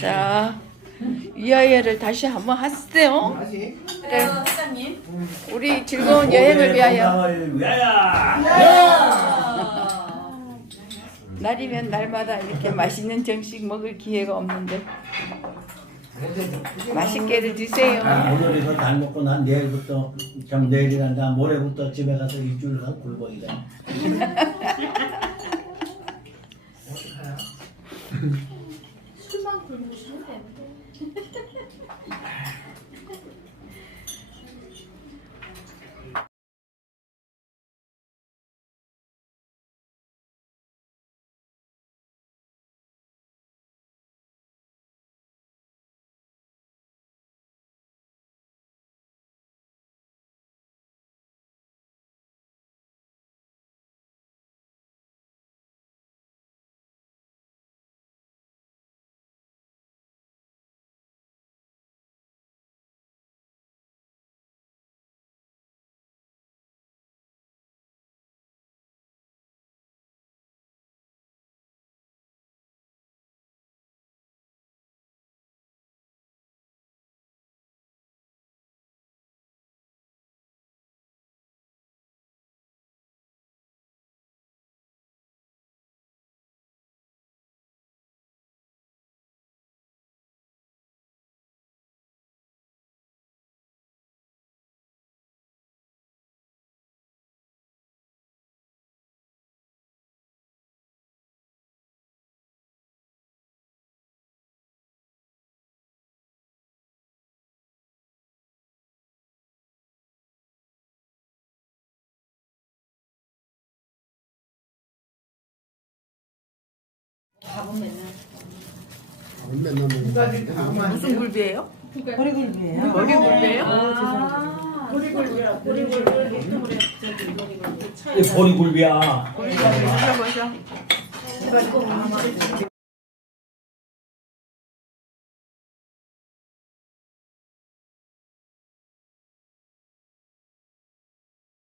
자, 이 아이를 다시 한번 하세요. 다시. 그래. 우리 즐거운 여행을 위하여. 건강을 위하여. 날이면 날마다 이렇게 맛있는 정식 먹을 기회가 없는데 맛있게들 드세요. 아, 오늘 이거 잘 먹고 난 내일부터 참 내일이란다 모레부터 집에 가서 일주일 간 굴복이다. 어디 가요? 맨날 먹는 누가지 다 무슨 굴비예요? 허리굴비예요. 머리 굴비예요? 이 보리굴비야. 굴비 드셔보셔.